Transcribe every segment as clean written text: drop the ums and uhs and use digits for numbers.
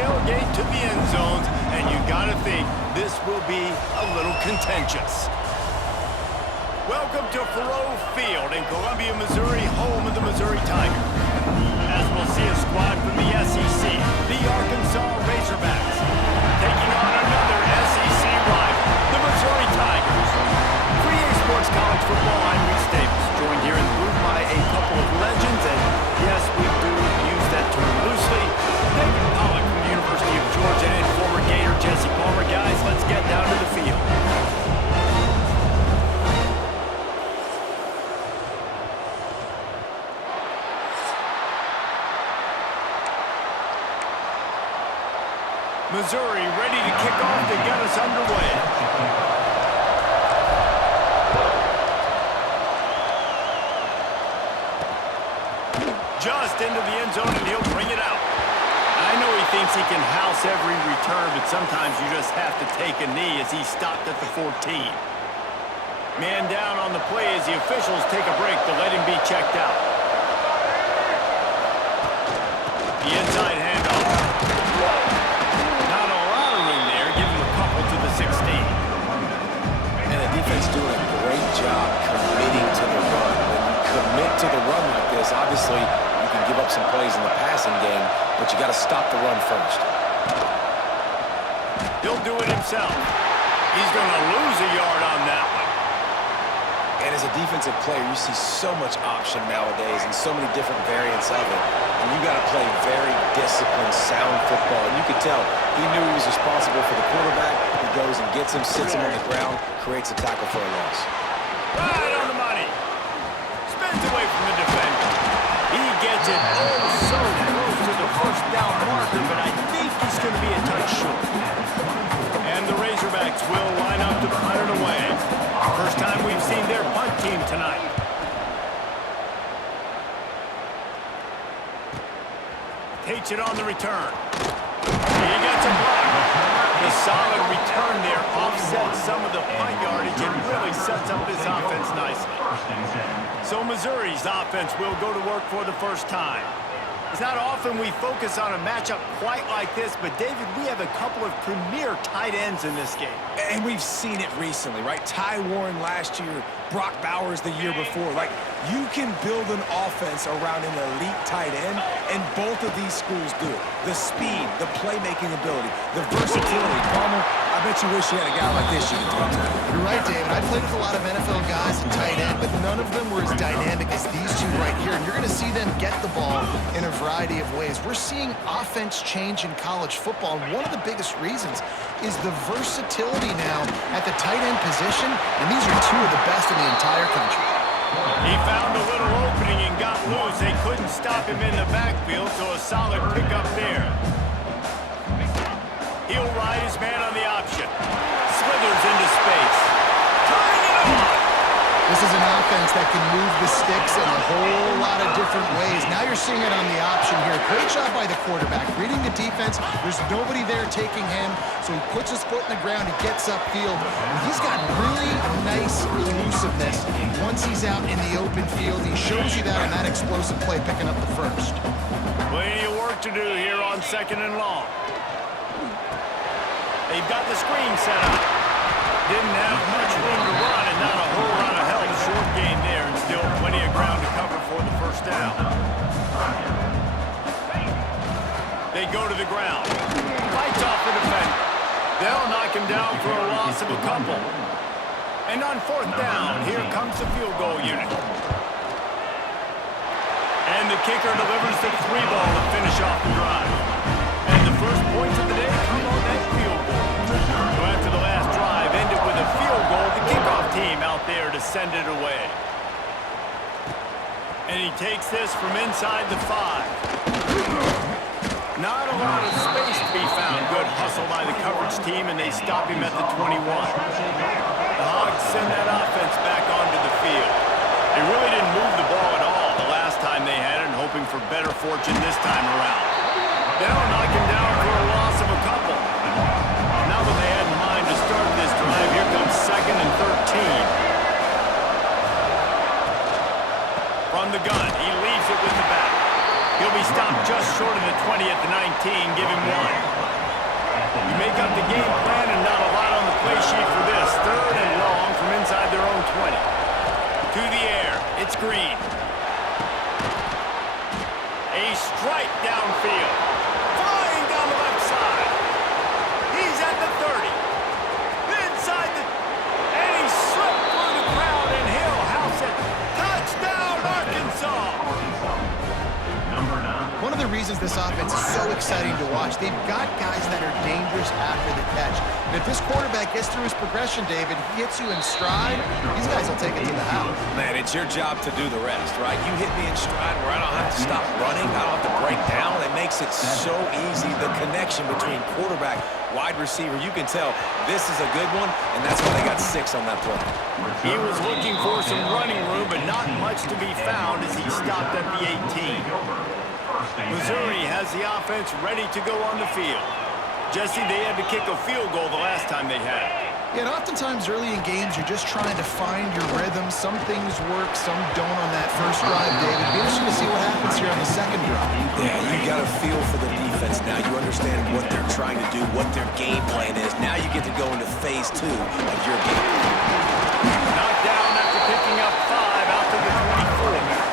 tailgate to the end zones, and you gotta think this will be a little contentious. Welcome to Faurot Field in Columbia, Missouri, home of the Missouri Tigers. As we'll see a squad from the SEC, the Arkansas Razorbacks, taking on another SEC rival, the Missouri Tigers. Free Sports College Football, I'm Reese Davis, joined here in the booth by a couple of legends, and yes, we do use that term loosely. David Pollock from the University of Georgia and former Gator Jesse Palmer. Guys, let's get down to the field. Missouri ready to kick off to get us underway. Just into the end zone, and he'll bring it out. I know he thinks he can house every return, but sometimes you just have to take a knee as he stopped at the 14. Man down on the play as the officials take a break to let him be checked out. The inside handoff. Not a lot of room there. Give him a couple to the 16. And the defense doing a great job committing to the run. When you commit to the run like this, obviously you can give up some plays in the passing game, but you got to stop the run first. He'll do it himself. He's going to lose a yard on that one. And as a defensive player, you see so much option nowadays and so many different variants of it. And you got to play very disciplined, sound football. And you could tell he knew he was responsible for the quarterback. He goes and gets him, sits him on the ground, creates a tackle for a loss. Right on the money. Spins away from the defender. He gets it so close to the first down marker, but I think he's going to be a touch short. And the Razorbacks will line up to punt it away. First time we've seen their punt team tonight. Takes it on the return. He gets a block. The solid return there offsets some of the punt yardage and really sets up this offense nicely. So Missouri's offense will go to work for the first time. It's not often we focus on a matchup quite like this, but David, we have a couple of premier tight ends in this game. And we've seen it recently, right? Ty Warren last year, Brock Bowers the year before. Like, you can build an offense around an elite tight end, and both of these schools do it. The speed, the playmaking ability, the versatility. Palmer, I bet you wish you had a guy like this you could talk to. You're right, David. I played with a lot of NFL guys at tight end, but none of them were as dynamic as these two right here. And you're going to see them get the ball in a variety of ways. We're seeing offense change in college football, and one of the biggest reasons is the versatility now at the tight end position, and these are two of the best in the entire country. He found a little opening and got loose. They couldn't stop him in the backfield, so a solid pickup there. He'll ride his man on the option. Slithers into space. Turning it on! This is an offense that can move the sticks in a whole lot of different ways. Now you're seeing it on the option here. Great job by the quarterback. Reading the defense, there's nobody there taking him, so he puts his foot in the ground, he gets upfield. And he's got really nice elusiveness once he's out in the open field. He shows you that on that explosive play, picking up the first. Plenty of work to do here on 2nd and long. They've got the screen set up. Didn't have much room to run and not a whole lot of help. Short gain there and still plenty of ground to cover for the first down. They go to the ground. Fights off the defender. They'll knock him down for a loss of a couple. And on 4th down, here comes the field goal unit. And the kicker delivers the 3-ball to finish off the drive. And the first points of the day come on that field goal. So after the last drive ended with a field goal, the kickoff team out there to send it away. And he takes this from inside the 5. Not a lot of space to be found. Good hustle by the coverage team, and they stop him at the 21. The Hogs send that offense back onto the field. They really didn't move the ball at all the last time they had it, hoping for better fortune this time around. They'll knock him down for a loss of a couple. Now that they had in mind to start this drive, here comes 2nd and 13. From the gun, he leaves it with the back. He'll be stopped just short of the 20 at the 19. Give him one. You make up the game plan and not a lot on the play sheet for this. Third and long from inside their own 20. To the air. It's Green. A strike downfield. Flying down the left side. He's at the 30. Inside the... And he slipped through the crowd and he'll house it. Touchdown, Arkansas! One of the reasons this offense is so exciting to watch, they've got guys that are dangerous after the catch. And if this quarterback gets through his progression, David, he hits you in stride, these guys will take it to the house. Man, it's your job to do the rest, right? You hit me in stride where I don't have to stop running, I don't have to break down. It makes it so easy. The connection between quarterback, wide receiver, you can tell this is a good one, and that's why they got 6 on that play. He was looking for some running room, but not much to be found as he stopped at the 18. Missouri has the offense ready to go on the field. Jesse, they had to kick a field goal the last time they had it. Yeah, and oftentimes early in games, you're just trying to find your rhythm. Some things work, some don't on that first drive, David. Be interesting to see what happens here on the second drive. Yeah, you got a feel for the defense now. You understand what they're trying to do, what their game plan is. Now you get to go into phase 2 of your game plan. Knocked down after picking up 5 out to the 24.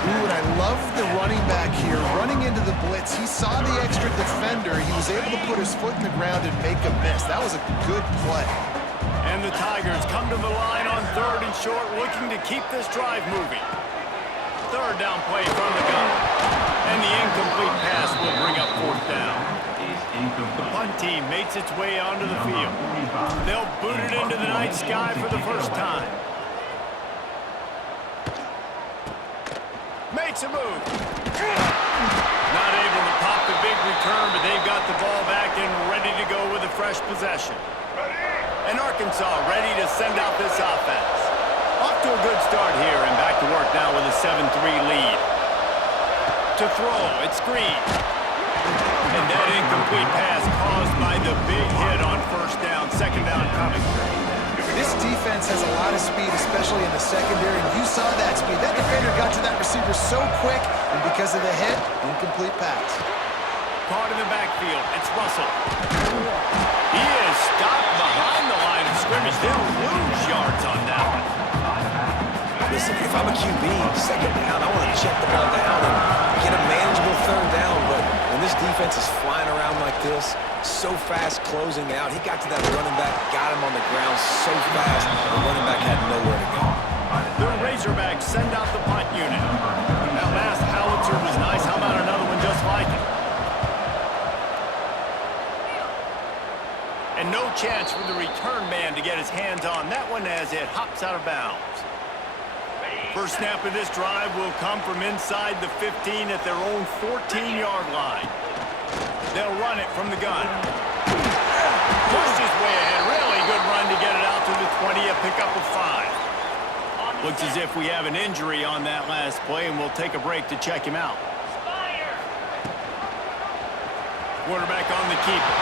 Ooh, and I love the running back here. Running into the blitz, he saw the extra defender. He was able to put his foot in the ground and make a miss. That was a good play. And the Tigers come to the line on 3rd and short, looking to keep this drive moving. 3rd down play from the gun. And the incomplete pass will bring up 4th down. The punt team makes its way onto the field. They'll boot it into the night sky for the first time. Makes a move. Not able to pop the big return, but they've got the ball back and ready to go with a fresh possession. And Arkansas ready to send out this offense. Off to a good start here and back to work now with a 7-3 lead. To throw, it's Green. And that incomplete pass caused by the big hit on 1st down, 2nd down coming. This defense has a lot of speed, especially in the secondary, and you saw that speed. That defender got to that receiver so quick, and because of the hit, incomplete pass. Caught in the backfield, it's Russell. He is stopped behind the line of scrimmage. They'll lose yards on that one. Listen, if I'm a QB, 2nd down, I want to check the ball down and get a manageable 3rd down, but when this defense is flying around like this, so fast closing out, he got to that running back, got him on the ground so fast, the running back had nowhere to go. The Razorbacks send out the punt unit. That last howitzer was nice. How about another one just like it? And no chance for the return man to get his hands on that one as it hops out of bounds. First snap of this drive will come from inside the 15 at their own 14-yard line. They'll run it from the gun. Pushed his way ahead. Really good run to get it out to the 20, a pickup of 5. Looks as if we have an injury on that last play, and we'll take a break to check him out. Quarterback on the keeper.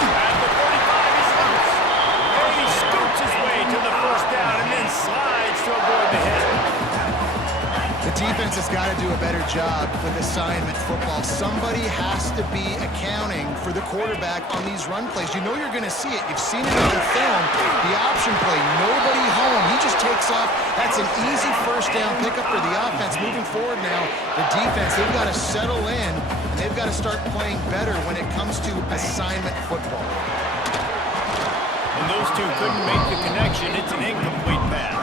At the 45, he's loose. And he scoots his way to the 1st down and then slides to avoid the hit. The defense has got to do a better job with assignment football. Somebody has to be accounting for the quarterback on these run plays. You know you're going to see it. You've seen it in the film. The option play, nobody home. He just takes off. That's an easy 1st down pickup for the offense. Moving forward now, the defense, they've got to settle in, and they've got to start playing better when it comes to assignment football. And those two couldn't make the connection. It's an incomplete pass.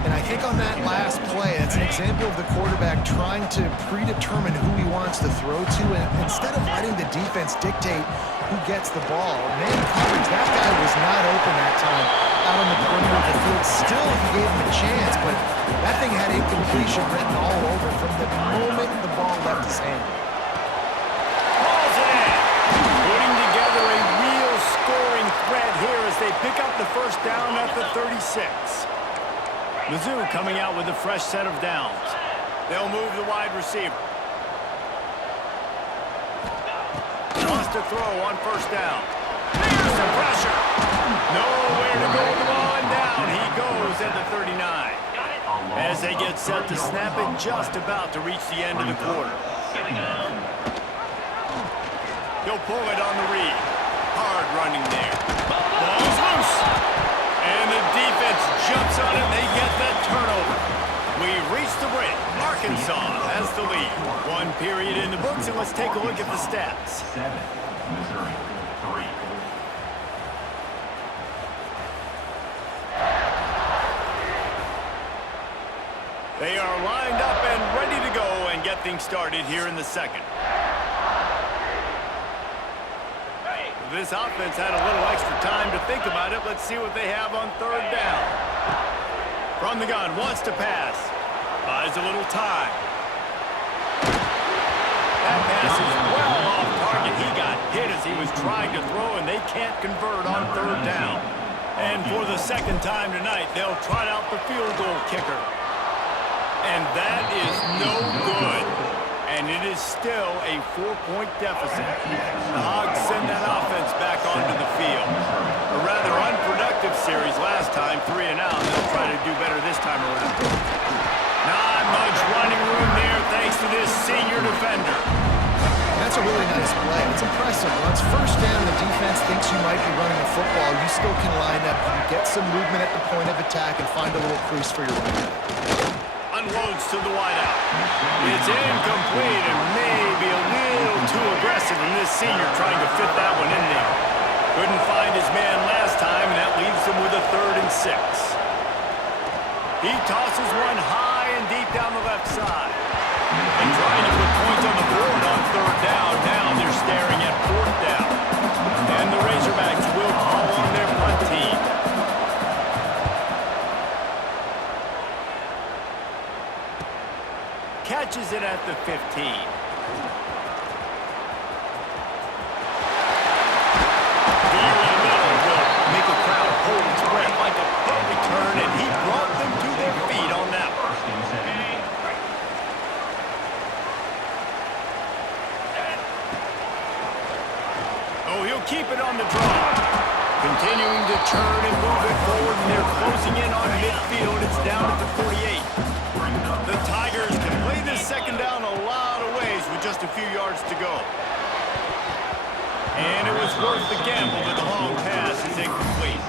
And I think on that last play, that's an example of the quarterback trying to predetermine who he wants to throw to, and instead of letting the defense dictate who gets the ball. Man coverage, that guy was not open that time out on the perimeter of the field. Still, he gave him a chance, but that thing had incompletion written all over from the moment the ball left his hand. Balls it in. Putting together a real scoring threat here as they pick up the 1st down at the 36. Mizzou coming out with a fresh set of downs. They'll move the wide receiver. Wants to throw on 1st down. There's some pressure. Nowhere to go with the ball, and down he goes at the 39. As they get set to snap it, just about to reach the end of the quarter. He'll pull it on the read. Hard running there. Ball's loose. And the defense jumps on it. They get that turnover. We've reached the break. Arkansas has the lead. One period in the books, and let's take a look at the stats. 7, Missouri 3. They are lined up and ready to go and get things started here in the second. This offense had a little extra time to think about it. Let's see what they have on third down. From the gun, wants to pass. Buys a little time. That pass is well off target. He got hit as he was trying to throw, and they can't convert on third down. And for the second time tonight, they'll trot out the field goal kicker. And that is no good. And it is still a 4-point deficit. The Hogs send that offense back onto the field. A rather unproductive series last time, 3 and out. They'll try to do better this time around. Not much running room there thanks to this senior defender. That's a really nice play. It's impressive. Once first down, the defense thinks you might be running a football. You still can line up. You can get some movement at the point of attack and find a little crease for your running back. Unloads to the wideout. It's incomplete and maybe a little too aggressive, and this senior trying to fit that one in there. Couldn't find his man last time, and that leaves him with a 3rd and 6. He tosses one high and deep down the left side. And trying to put points on the board on third down. Now they're staring at 4th down. And the Razorbacks will call on their punt team. Catches it at the 15. There in the middle will make a crowd hold its breath like a punt return, and he brought them to their feet on that one. Oh, he'll keep it on the draw. Continuing to turn and move it forward, and they're closing in on midfield. It's down at the 48. The Tigers can play this second down a lot of ways with just a few yards to go. And it was worth the gamble that the long pass is incomplete.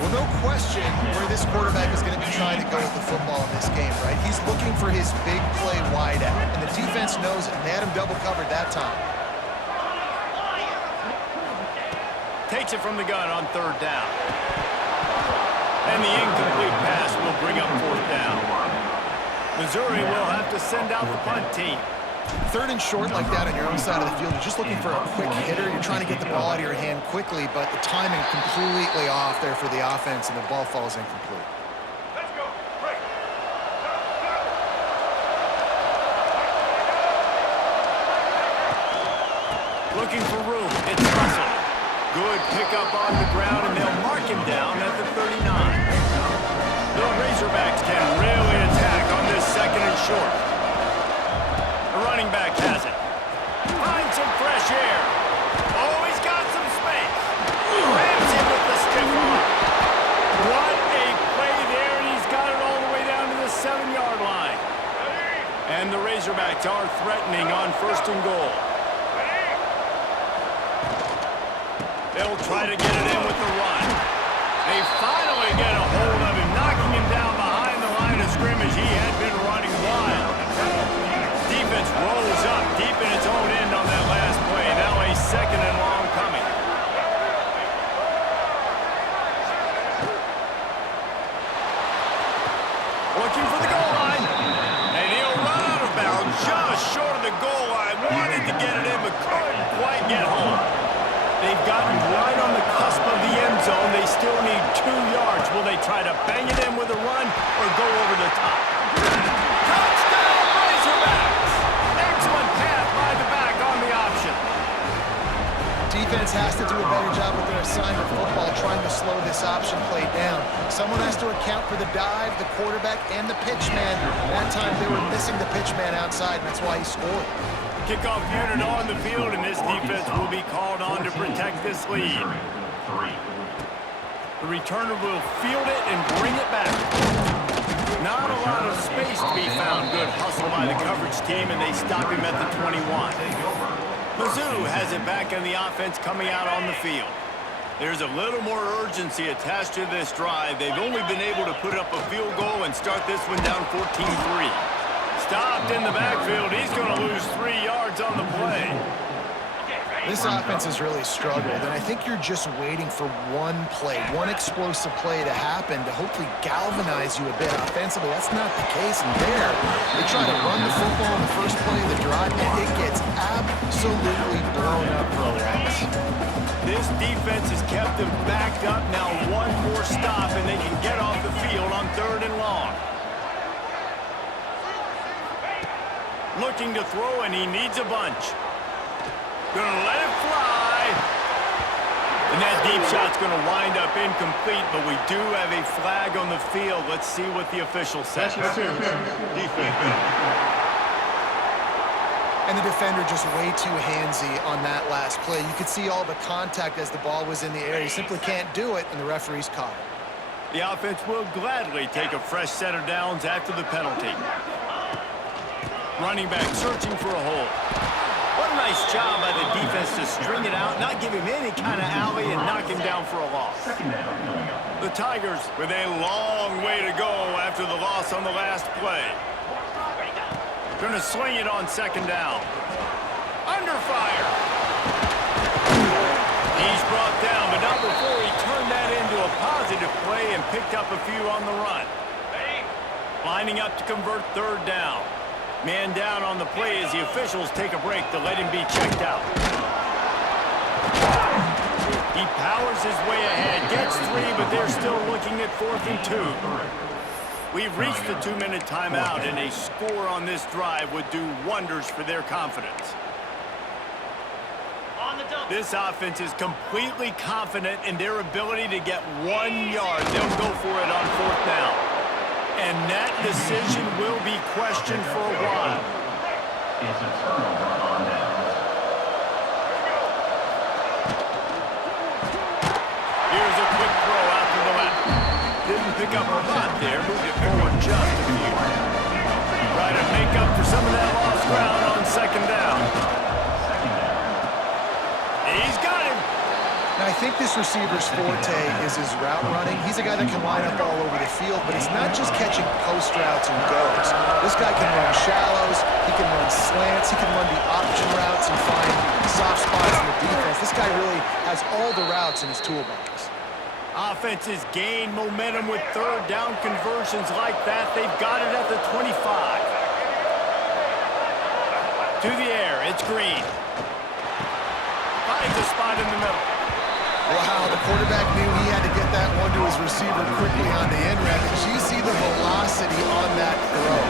Well, no question where this quarterback is going to be trying to go with the football in this game, right? He's looking for his big play wide out, and the defense knows it, and they had him double covered that time. Takes it from the gun on third down. And the incomplete pass will bring up 4th down. Missouri will have to send out the punt team. 3rd and short like that on your own side of the field, you're just looking for a quick hitter. You're trying to get the ball out of your hand quickly, but the timing completely off there for the offense, and the ball falls incomplete. Let's go. Break. Looking for room. It's Russell. Good pickup on the ground, and they'll mark him down at the 39. The Razorbacks can really attack on this 2nd and short. The running back has it. Finds some fresh air. Oh, he's got some space. Ramsey with the stiff arm. What a play there, and he's got it all the way down to the 7-yard line. And the Razorbacks are threatening on 1st and goal. They'll try to get it in with the run. They finally get a hold of him, knocking him down behind the line of scrimmage. He had been running wild. Defense rolls up deep in its own end on that last play. Now a 2nd and long coming. Looking for the goal line. And he'll run out of bounds just short of the goal line. Wanted to get it in, but couldn't quite get home. They've gotten right on the cusp of the end zone. They still need 2 yards. Will they try to bang it in with a run or go over the top? Touchdown, Razorbacks! Excellent pass by the back on the option. Defense has to do a better job with their assignment football, trying to slow this option play down. Someone has to account for the dive, the quarterback, and the pitch man. That time they were missing the pitch man outside, and that's why he scored. Kickoff unit on the field, and this defense will be called on to protect this lead. The returner will field it and bring it back. Not a lot by the coverage team, and they stop him at the 21. Mizzou has it back in the offense coming out on the field. There's a little more urgency attached to this drive. They've only been able to put up a field goal and start this one down 14-3. Stopped in the backfield. He's going to lose 3 yards on the play. This offense has really struggled, and I think you're just waiting for one play, one explosive play to happen to hopefully galvanize you a bit offensively. That's not the case, and there, they try to run the football in the first play of the drive, and it gets absolutely blown up for a loss. This defense has kept them backed up. Now one more stop, and they can get off the field on 3rd and long. Looking to throw, and he needs a bunch. Gonna let it fly. And that deep shot's gonna wind up incomplete, but we do have a flag on the field. Let's see what the official says. Defense. And the defender just way too handsy on that last play. You could see all the contact as the ball was in the air. He simply can't do it, and the referee's caught it. The offense will gladly take a fresh set of downs after the penalty. Running back searching for a hole. What a nice job by the defense to string it out, not give him any kind of alley, and knock him down for a loss. The Tigers with a long way to go after the loss on the last play. Going to swing it on 2nd down. Under fire. He's brought down, but not before he turned that into a positive play and picked up a few on the run. Lining up to convert 3rd down. Man down on the play as the officials take a break to let him be checked out. He powers his way ahead, gets 3, but they're still looking at 4th and 2. We've reached the 2-minute timeout, and a score on this drive would do wonders for their confidence. This offense is completely confident in their ability to get 1 yard. They'll go for it on 4th down. And that decision will be questioned for a while. It's a turnover on downs. Here's a quick throw out to the left. Didn't pick up a lot there, moved it forward just a few. Try to make up for some of that lost ground on 2nd down. He's got him. Now, I think this receiver's forte is his route running. He's a guy that can line up all over the field, but it's not just catching post routes and goes. This guy can run shallows, he can run slants, he can run the option routes and find soft spots in the defense. This guy really has all the routes in his toolbox. Offenses gain momentum with 3rd down conversions like that. They've got it at the 25. To the air, it's Green. Finds a spot in the middle. Wow, the quarterback knew he had to get that one to his receiver quickly on the end route. Did you see the velocity on that throw?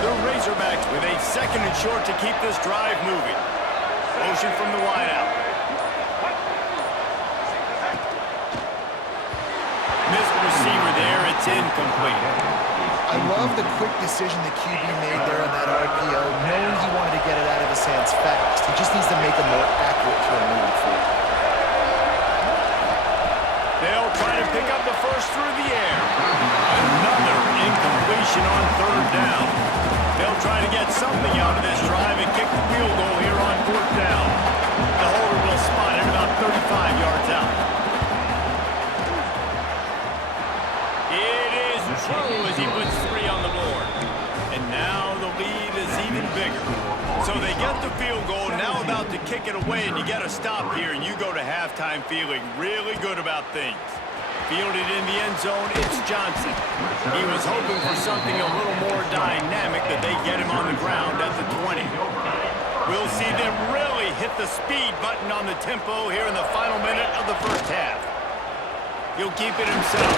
The Razorbacks with a 2nd and short to keep this drive moving. Motion from the wideout. Missed receiver there. It's incomplete. I love the quick decision the QB made there on that RPO, knowing he wanted to get it out of his hands fast. He just needs to make a more accurate throw moving forward. They'll try to pick up the first through the air. Another incompletion on 3rd down. They'll try to get something out of this drive and kick the field goal here on 4th down. The holder will spot it about 35 yards out. It is true as he puts 3 on the board. And now the lead is even bigger. So they get the field goal, now about to kick it away, and you get a stop here, and you go to halftime feeling really good about things. Fielded in the end zone, it's Johnson. He was hoping for something a little more dynamic, that they get him on the ground at the 20. We'll see them really hit the speed button on the tempo here in the final minute of the first half. He'll keep it himself.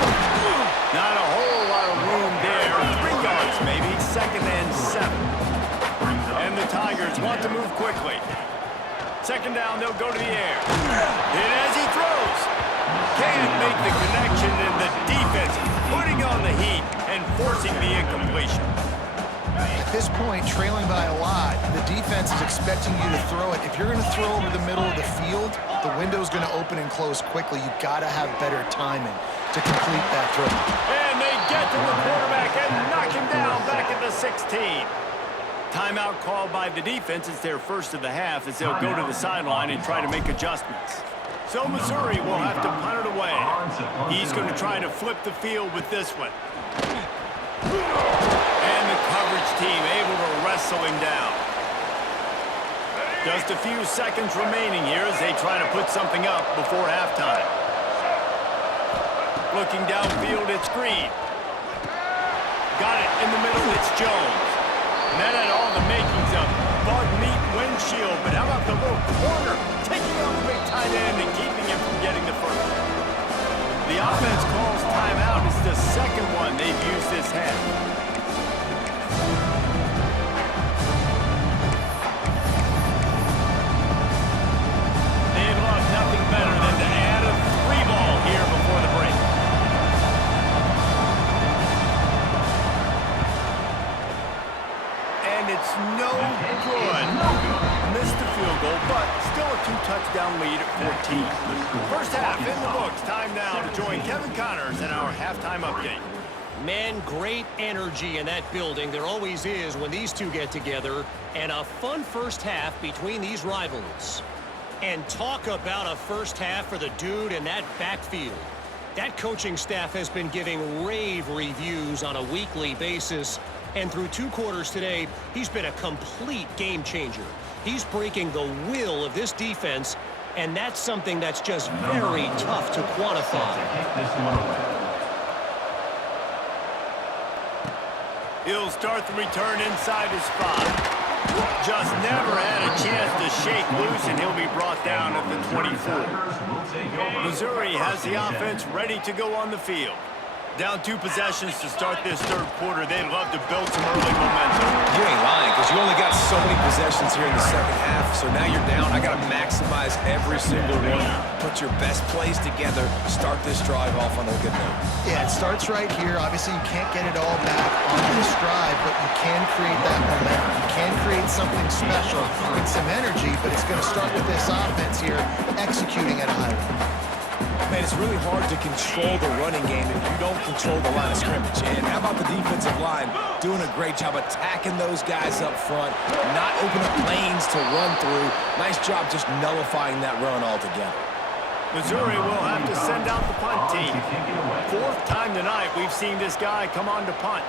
Not a whole lot of room there. 3 yards maybe, 2nd and 7. And the Tigers want to move quickly. 2nd down, they'll go to the air. And as he throws, can't make the connection, and the defense putting on the heat and forcing the incompletion. At this point, trailing by a lot, the defense is expecting you to throw it. If you're going to throw over the middle of the field, the window's going to open and close quickly. You've got to have better timing to complete that throw. And they get to the quarterback and knock him down back at the 16. Timeout called by the defense. It's their first of the half as they'll go to the sideline and try to make adjustments. So Missouri will have to punt it away. He's going to try to flip the field with this one. And the coverage team able to wrestle him down. Just a few seconds remaining here as they try to put something up before halftime. Looking downfield, it's Green. Got it in the middle, it's Jones. And that had all the makings of bug meat windshield, but how about the little corner taking out the big tight end and keeping him from getting the first? The offense calls timeout. It's the second one they've used this half. They'd love nothing better than to add a 3-ball here before the break. And it's no good. Missed the field goal, but still a 2-touchdown lead at 14. First half in the books. Time now to join Kevin Connors in our halftime update. Man, great energy in that building. There always is when these two get together. And a fun first half between these rivals. And talk about a first half for the dude in that backfield. That coaching staff has been giving rave reviews on a weekly basis. And through 2 quarters today, he's been a complete game changer. He's breaking the will of this defense, and that's something that's just very tough to quantify. He'll start the return inside his 5. Just never had a chance to shake loose, and he'll be brought down at the 24. Missouri has the offense ready to go on the field. Down 2 possessions to start this third quarter. They'd love to build some early momentum. You ain't lying, because you only got so many possessions here in the second half, so now you're down. I got to maximize every single one. Put your best plays together. Start this drive off on a good note. Yeah, it starts right here. Obviously, you can't get it all back on this drive, but you can create that momentum. You can create something special with some energy, but it's going to start with this offense here executing at a high level. Man, it's really hard to control the running game if you don't control the line of scrimmage. And how about the defensive line doing a great job attacking those guys up front, not opening up lanes to run through. Nice job just nullifying that run altogether. Missouri will have to send out the punt team. 4th time tonight we've seen this guy come on to punt.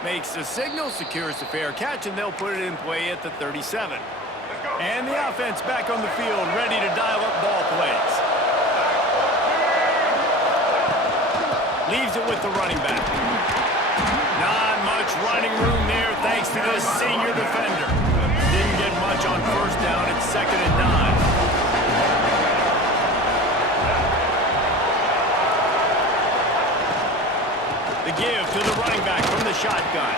Makes the signal, secures the fair catch, and they'll put it in play at the 37. And the offense back on the field, ready to dial up ball plays. Leaves it with the running back. Not much running room there thanks to this senior defender. Didn't get much on first down. It's 2nd and 9. The give to the running back from the shotgun.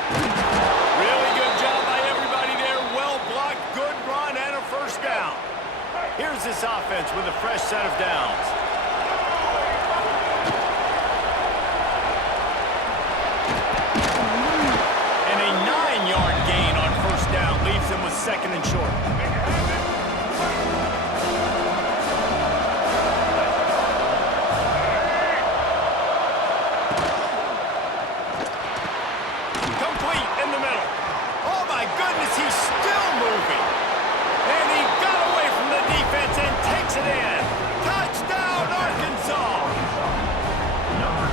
Really good job by everybody there. Well blocked, good run, and a first down. Here's this offense with a fresh set of downs. And a 9-yard gain on first down leaves them with 2nd and short. Complete in the middle. Oh my goodness, he's still moving. And he got away from the defense and takes it in. Touchdown, Arkansas.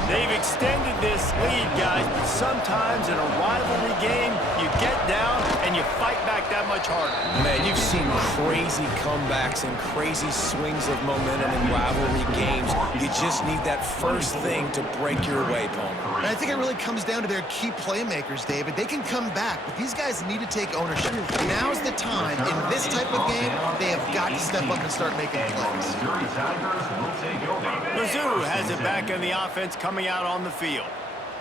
They've extended this lead, guys, but sometimes in a rivalry game, you get down and you fight back that much harder. Man, you've seen crazy comebacks and crazy swings of momentum in rivalry games. You just need that first thing to break your way, Palmer. And I think it really comes down to their key playmakers, David. They can come back, but these guys need to take ownership. Now's the time. In this type of game, they have got to step up and start making plays. Mizzou has it back in the offense coming out on the field.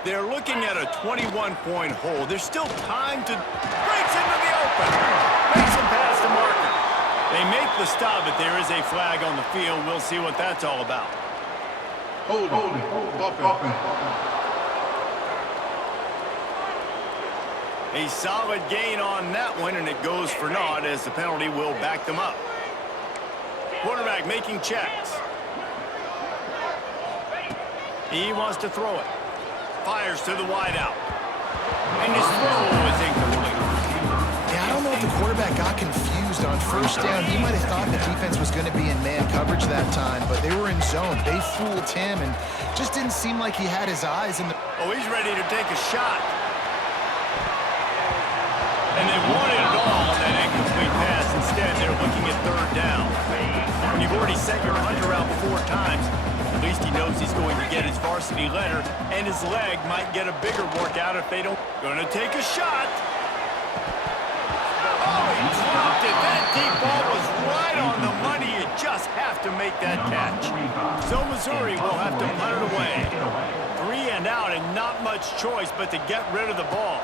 They're looking at a 21-point hole. There's still time to breaks into the open. Makes him pass the marker. They make the stop, but there is a flag on the field. We'll see what that's all about. Hold offense. A solid gain on that one, and it goes for naught as the penalty will back them up. Quarterback making checks. He wants to throw it. Fires to the wideout. And his throw is incomplete. don't know if the quarterback got confused on first down. He might have thought the defense was going to be in man coverage that time, but they were in zone. They fooled him and just didn't seem like he had his eyes in the... Oh, he's ready to take a shot. And they wanted it all on that incomplete pass. Instead, they're looking at third down. When you've already sent your punter out 4 times, at least he knows he's going to get his varsity letter, and his leg might get a bigger workout if they don't. Gonna take a shot. Oh, he dropped it. That deep ball was right on the money. You just have to make that catch. So Missouri will have to punt it away. 3 and out, and not much choice but to get rid of the ball.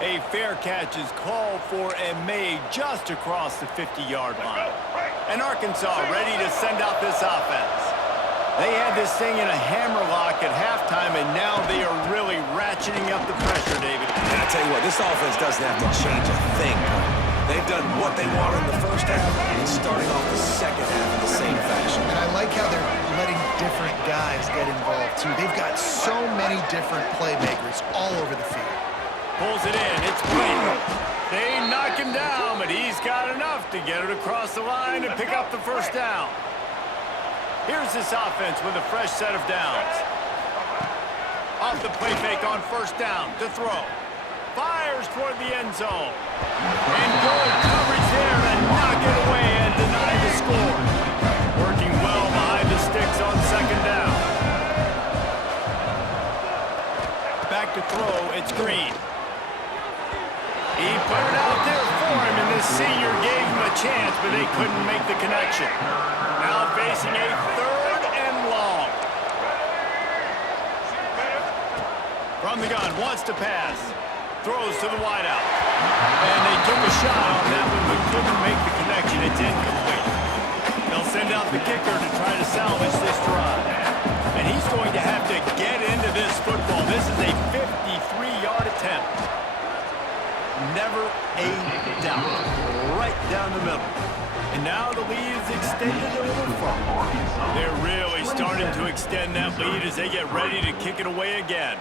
A fair catch is called for and made just across the 50-yard line. And Arkansas ready to send out this offense. They had this thing in a hammerlock at halftime, and now they are really ratcheting up the pressure, David. And I tell you what, this offense doesn't have to change a thing. They've done what they wanted in the first half and starting off the second half in the same fashion. And I like how they're letting different guys get involved, too. They've got so many different playmakers all over the field. Pulls it in. It's Brady. They knock him down, but he's got enough to get it across the line and pick up the first down. Here's this offense with a fresh set of downs. Off the play fake on first down to throw. Fires toward the end zone. And good coverage there and knock it away and deny the score. Working well behind the sticks on second down. Back to throw. It's Green. He put it out there for him, and this senior gave him a chance, but they couldn't make the connection. Now facing a third and long. From the gun, wants to pass. Throws to the wideout. And they took a shot on that one, but couldn't make the connection. It's incomplete. They'll send out the kicker to try to salvage this drive. And he's going to have to get into this football. This is a 53-yard attempt. Never a doubt. Right down the middle. And now the lead is extended a little further. They're really starting to extend that lead as they get ready to kick it away again.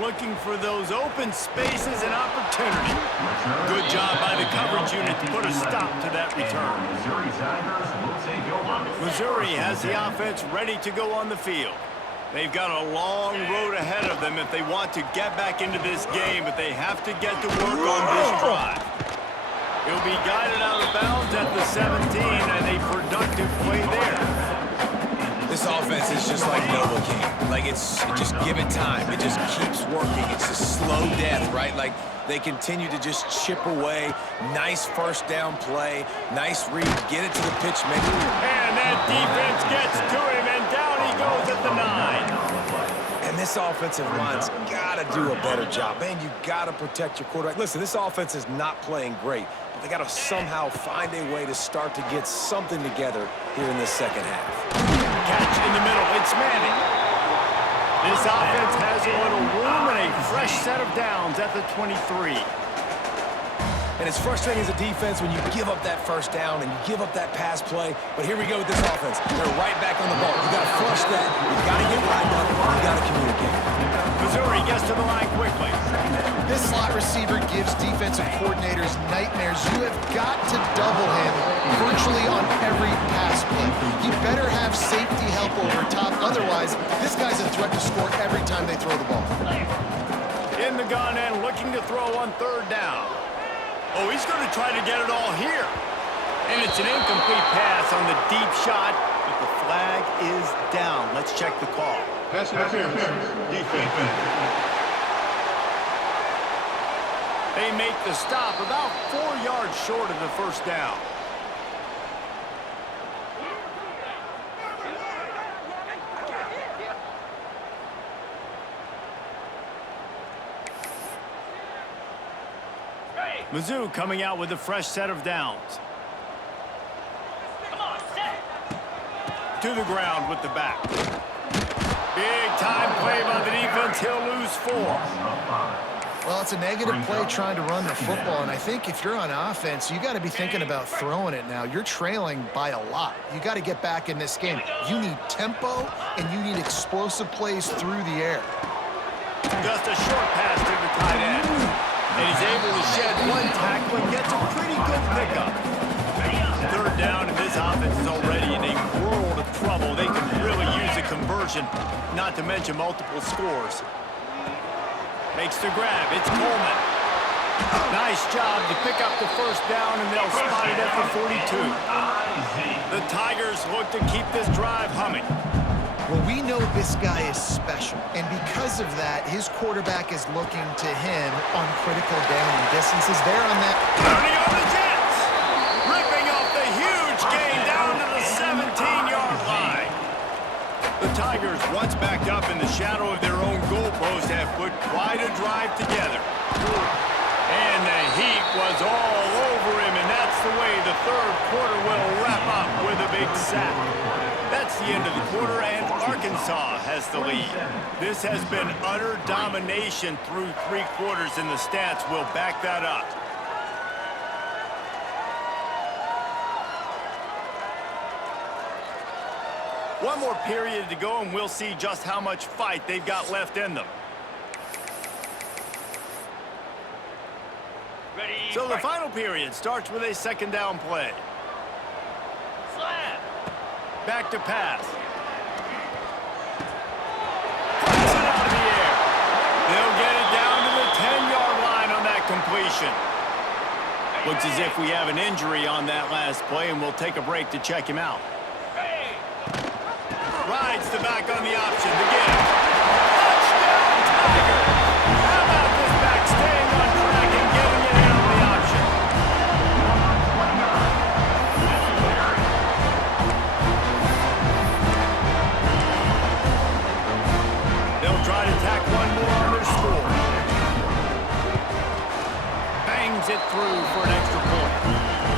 Looking for those open spaces and opportunity. Good job by the coverage unit to put a stop to that return. Missouri has the offense ready to go on the field. They've got a long road ahead of them if they want to get back into this game, but they have to get to work on this drive. He'll be guided out of bounds at the 17, and a productive play there. This offense is just like Novocaine. Like, just give it time. It just keeps working. It's a slow death, right? Like, they continue to just chip away. Nice first down play. Nice read. Get it to the pitch man. And that defense gets to him, and down he goes at the 9. And this offensive line's got to do a better job. Man, you got to protect your quarterback. Listen, this offense is not playing great, but they got to somehow find a way to start to get something together here in this second half. Catch in the middle. It's Manning. This offense has a little room and a fresh set of downs at the 23. And it's frustrating as a defense when you give up that first down and you give up that pass play. But here we go with this offense. They're right back on the ball. You got to flush that. You got to get lined up. You got to communicate. Missouri gets to the line quickly. This slot receiver gives defensive coordinators nightmares. You have got to double him virtually on every pass play. He better have safety help over top. Otherwise, this guy's a threat to score every time they throw the ball. In the gun and looking to throw on third down. Oh, he's going to try to get it all here. And it's an incomplete pass on the deep shot, but the flag is down. Let's check the call. Pass interference. Defense. They make the stop about 4 yards short of the first down. Mizzou coming out with a fresh set of downs. To the ground with the back. Big time play by the defense. He'll lose 4. Well, it's a negative play trying to run the football, and I think if you're on offense, you got to be thinking about throwing it now. You're trailing by a lot. You got to get back in this game. You need tempo, and you need explosive plays through the air. Just a short pass to the tight end. And he's able to shed one tackle and gets a pretty good pickup. Third down, and this offense is already in a world of trouble. They can really use a conversion, not to mention multiple scores. Makes the grab. It's Coleman. Nice job to pick up the first down, and they'll spot it at the 42. The Tigers look to keep this drive humming. Well, we know this guy is special, and because of that, his quarterback is looking to him on critical down and distances. There on that. Turning on the Jets. Ripping off the huge gain down to the 17-yard line. The Tigers, once backed up in the shadow of their own goalpost, have put quite a drive together. And the heat was all over him, and that's the way the third quarter will wrap up with a big sack. That's the end of the quarter, and Arkansas has the lead. This has been utter domination through 3 quarters, and the stats will back that up. One more period to go, and we'll see just how much fight they've got left in them. So the final period starts with a second down play. Back to pass. Puts it out of the air. They'll get it down to the 10-yard line on that completion. Looks as if we have an injury on that last play, and we'll take a break to check him out. Rides the back on the option to get it. Touchdown, Tigers! How about this back staying on track and getting it in on the option? They'll try to tack one more on their score. Bangs it through for an extra point.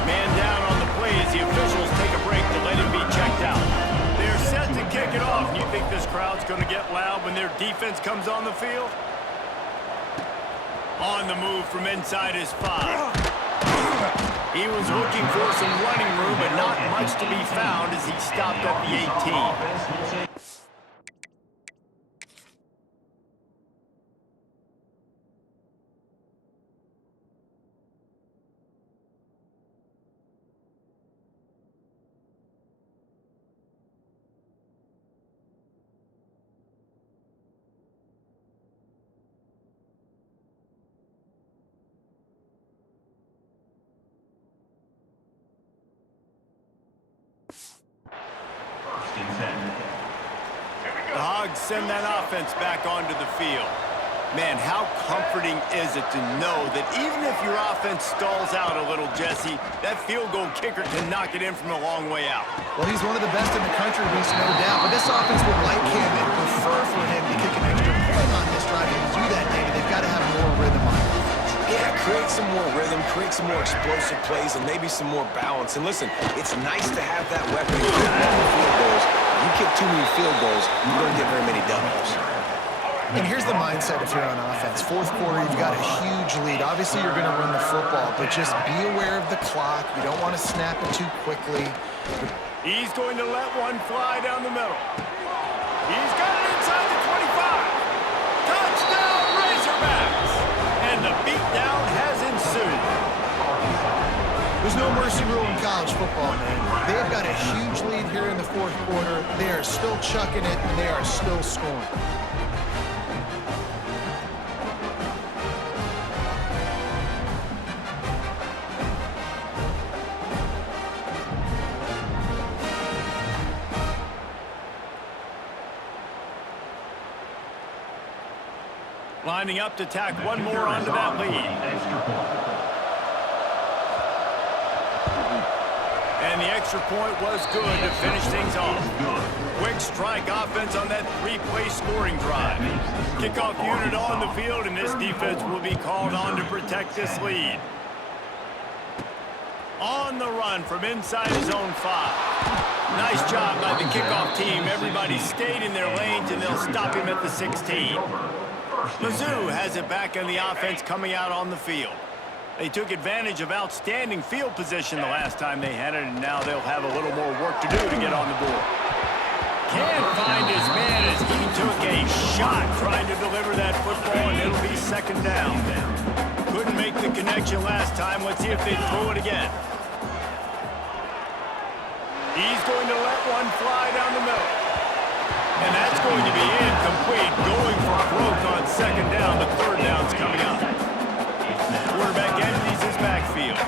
Man down on the play as the officials take a break to let him be checked out. They're set to kick it off. You think this crowd's going to get loud when their defense comes on the field? On the move from inside his 5. He was looking for some running room, but not much to be found as he stopped at the 18. The Hogs send that offense back onto the field. Man, how comforting is it to know that even if your offense stalls out a little, Jesse, that field goal kicker can knock it in from a long way out. Well, he's one of the best in the country, Reese, no doubt. But this offense would like him and prefer for him to kick an extra point on this drive. And to do that, David, they've got to have more rhythm on offense. Yeah, create some more rhythm, create some more explosive plays, and maybe some more balance. And listen, it's nice to have that weapon to kick long field goals. You kick too many field goals, you don't get very many W's. And here's the mindset if you're on offense. Fourth quarter, you've got a huge lead. Obviously, you're going to run the football, but just be aware of the clock. You don't want to snap it too quickly. He's going to let one fly down the middle. He's got it inside the 25. Touchdown, Razorbacks! And the beatdown has ensued. There's no mercy rule in college football, man. They've got a huge lead here in the fourth quarter. They are still chucking it, and they are still scoring. Lining up to tack one more onto that lead. And the extra point was good to finish things off. Quick strike offense on that 3-play scoring drive. Kickoff unit on the field, and this defense will be called on to protect this lead. On the run from inside his own 5. Nice job by the kickoff team. Everybody stayed in their lanes, and they'll stop him at the 16. Mizzou has it back in the offense coming out on the field. They took advantage of outstanding field position the last time they had it, and now they'll have a little more work to do to get on the board. Can't find his man as he took a shot trying to deliver that football, and it'll be second down. Couldn't action last time. Let's see if they throw it again. He's going to let one fly down the middle. And that's going to be incomplete. Going for broke on second down. The third down's coming up. Quarterback empties his backfield.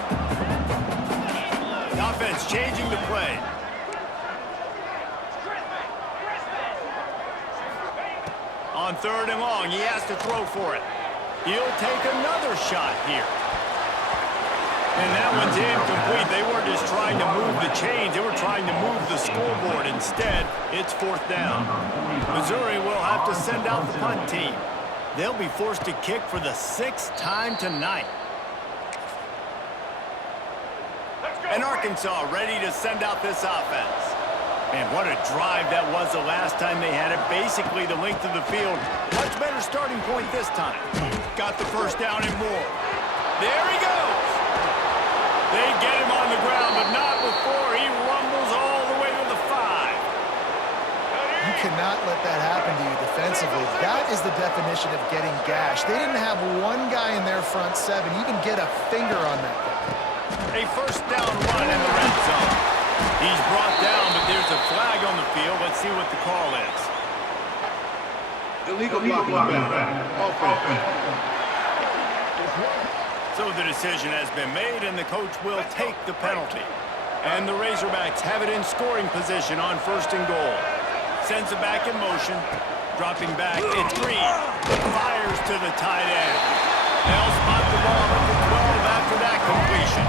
The offense changing the play. On third and long, he has to throw for it. He'll take another shot here. And that one's incomplete. They weren't just trying to move the chains. They were trying to move the scoreboard. Instead, it's fourth down. Missouri will have to send out the punt team. They'll be forced to kick for the 6th time tonight. And Arkansas ready to send out this offense. Man, what a drive that was the last time they had it. Basically the length of the field. Much better starting point this time. Got the first down and more. There he goes. They get him on the ground, but not before he rumbles all the way to the 5. You cannot let that happen to you defensively. That is the definition of getting gashed. They didn't have one guy in their front 7 even get a finger on that guy. A first down run in the red zone. He's brought down, but there's a flag on the field. Let's see what the call is. Illegal blocking back. Offense. So the decision has been made, and the coach will take the penalty. And the Razorbacks have it in scoring position on first and goal. Sends it back in motion. Dropping back, it's Green. Fires to the tight end. They'll spot the ball at the 12 after that completion.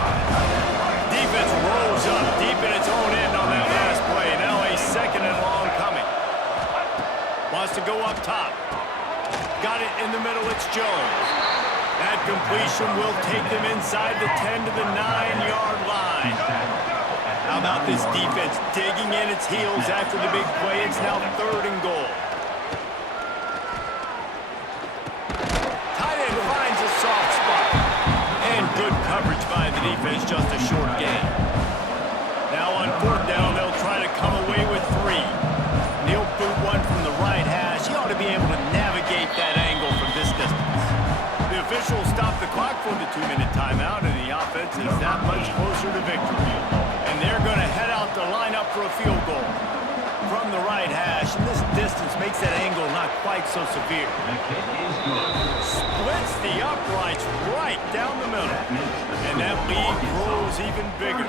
Defense rolls up deep in its own end on that last play. Now a second and long coming. Wants to go up top. Got it in the middle, it's Jones. That completion will take them inside the 10 to the 9-yard line. How about this defense digging in its heels after the big play? It's now third and goal. Tight end finds a soft spot. And good coverage by the defense, just a short gain. Now on fourth down, they'll try to come away with 3. He'll boot one from the right hash. He ought to be able to navigate that angle from this distance. The officials stop the clock for the 2-minute timeout, and the offense is that much closer to victory. And they're going to head out to line up for a field goal. From the right hash, and this distance makes that angle not quite so severe. Splits the uprights right down the middle. And that lead grows even bigger.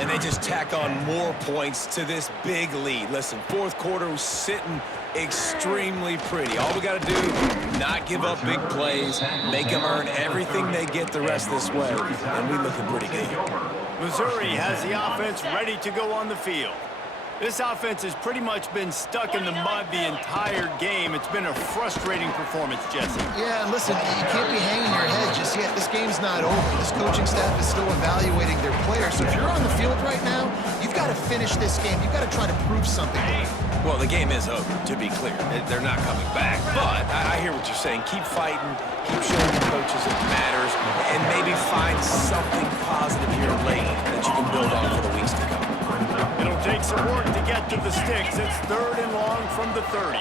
And they just tack on more points to this big lead. Listen, fourth quarter was sitting extremely pretty. All we got to do, not give up big plays, make them earn everything they get the rest of this way, and we looking pretty good. Missouri has the offense ready to go on the field. This offense has pretty much been stuck in the mud the entire game. It's been a frustrating performance, Jesse. Yeah, and listen, you can't be hanging your head just yet. This game's not over. This coaching staff is still evaluating their players. So if you're on the field right now, you've got to finish this game. You've got to try to prove something to them. Well, the game is over, to be clear. They're not coming back. But I hear what you're saying. Keep fighting. Keep showing the coaches it matters. And maybe find something positive here late that you can build on for the weeks to come. It'll take some work to get to the sticks. It's third and long from the 30.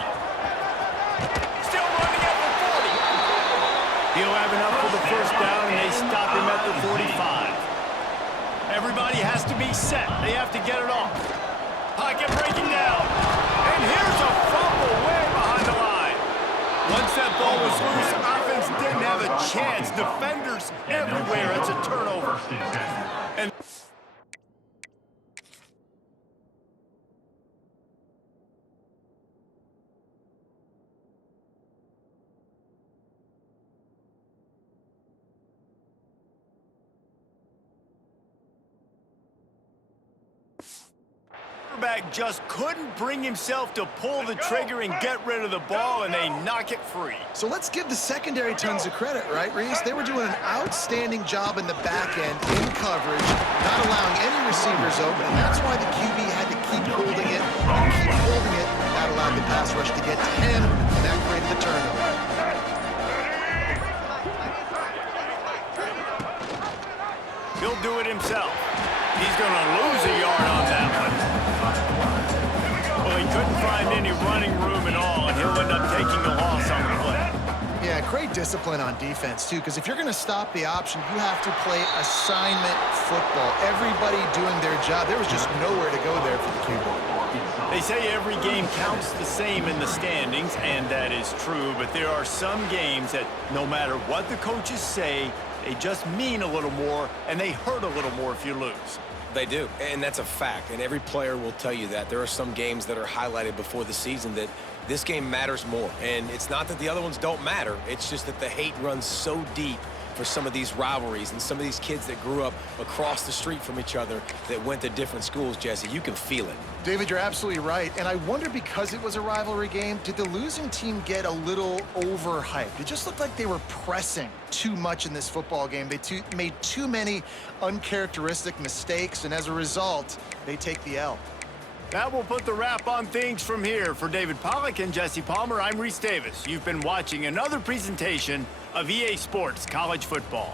Still running at the 40. He'll have enough for the first down, and they stop him at the 45. Everybody has to be set. They have to get it off. Pocket breaking down. And here's a fumble way behind the line. Once that ball was loose, offense didn't have a chance. Defenders everywhere. It's a turnover. And quarterback just couldn't bring himself to pull the trigger and get rid of the ball, and they knock it free. So let's give the secondary tons of credit, right, Reese? They were doing an outstanding job in the back end, in coverage, not allowing any receivers open, and that's why the QB had to keep holding it and keep holding it. That allowed the pass rush to get to him, and that created the turnover. He'll do it himself. He's going to lose a yard on that one. Well, he couldn't find any running room at all, and he'll end up taking a loss on the play. Yeah, great discipline on defense, too, because if you're going to stop the option, you have to play assignment football. Everybody doing their job. There was just nowhere to go there for the QB. They say every game counts the same in the standings, and that is true, but there are some games that no matter what the coaches say, they just mean a little more, and they hurt a little more if you lose. They do, and that's a fact, and every player will tell you that. There are some games that are highlighted before the season that this game matters more, and it's not that the other ones don't matter. It's just that the hate runs so deep for some of these rivalries and some of these kids that grew up across the street from each other that went to different schools, Jesse. You can feel it. David, you're absolutely right. And I wonder, because it was a rivalry game, did the losing team get a little overhyped? It just looked like they were pressing too much in this football game. They made too many uncharacteristic mistakes, and as a result, they take the L. That will put the wrap on things from here. For David Pollack and Jesse Palmer, I'm Reese Davis. You've been watching another presentation of EA Sports College Football.